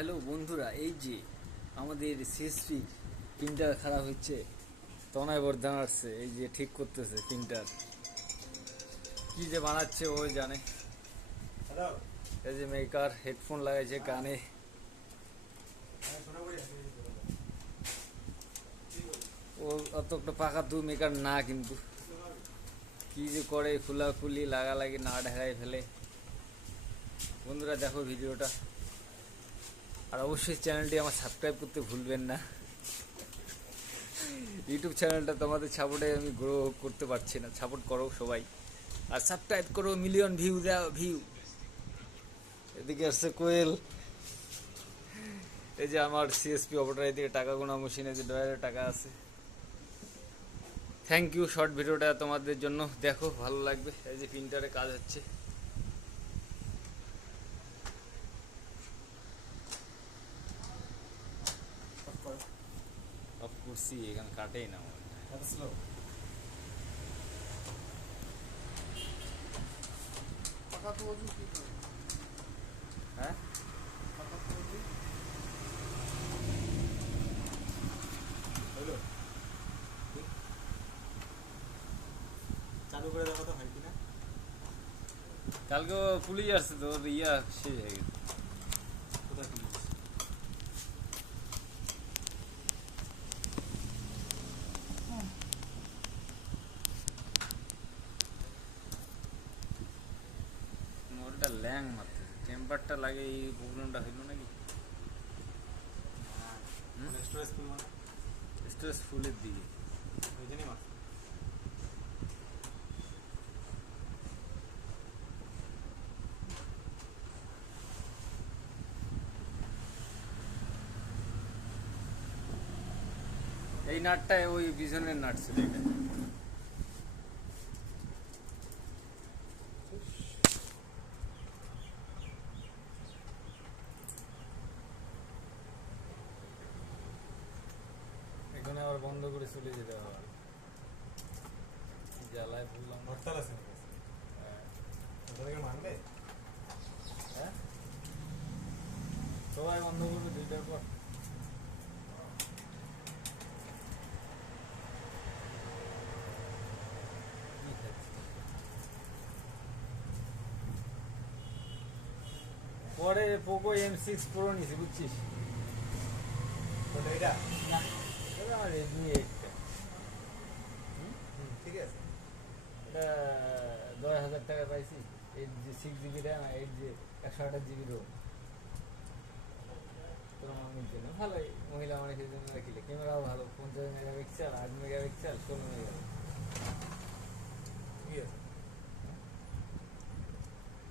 Hello বন্ধুরা, এই যে আমাদের সিএসপি প্রিন্টার খারাপ হচ্ছে, তনয় বর্ধন আসছে, এই যে ঠিক করতেছে প্রিন্টার। কি যে বানাচ্ছে ও জানে। এই যে মেকার হেডফোন লাগাইছে কানে। ও অত একটা পাকা দু মেকার না, কিন্তু কি যে করে খুলাখুলি লাগালাগি না ঢেকাই ফেলে। বন্ধুরা দেখো ভিডিওটা, আর অবশ্যই চ্যানেলটি আমার সাবস্ক্রাইব করতে ভুলবেন না। ইউটিউব চ্যানেলটা তোমাদের সাপোর্টে আমি গ্রো করতে পারছি না, সাপোর্ট করো সবাই, আর সাবস্ক্রাইব করো, মিলিয়ন ভিউ দাও ভিউ। এদিকে আসছে কোয়েল, এই যে আমার সিএসপি অপারেটর, এদিকে টাকা গোনা মেশিনে যে ডয়ারে টাকা আছে। থ্যাংক ইউ, শর্ট ভিডিওটা তোমাদের জন্য, দেখো ভালো লাগবে। এই যে প্রিন্টারে কাজ হচ্ছে। অফ করছি, এখানে কাটেই না মনে হয়। হ্যাঁ, চালু করে দেওয়া তো হয় কিনা। কালকে পুলিশ আসছে তো, ওর ইয়া শেষ হয়ে গেছে। কোথায় পুলিশ? ওটা ল্যাং মারতেছে, টেম্পারটা লাগে, এই প্রবলেমটা হইল নাকি। স্টোরেজ ফুল মানে স্ট্রেস ফুলের দিকে। ওই জন্যই মারছে। এই নাটটায় ওই পিছনের নাট ছিল এটা। এখানে আবার বন্ধ করে চলে যেতে হবে, জ্বালায় বললাম। হরতাল আছে নাকি? ওদেরকে মানবে? হ্যাঁ, সবাই বন্ধ করবে 2টার পর। পরে পোকো M6 Pro নিছি, বুঝছিস? তাহলে এটা না, এটা আমার রেডমি 8 টা। ঠিক আছে। এটা 10,000 টাকা পাইছি। 6 GB র্যাম, 128 GB রোম। তোর মামির জন্য ভালোই, মহিলা মানুষের জন্য রাখিলে। ক্যামেরাও ভালো, 50 মেগাপিক্সেল, 8 মেগাপিক্সেল, 16 মেগাপিক্সেল।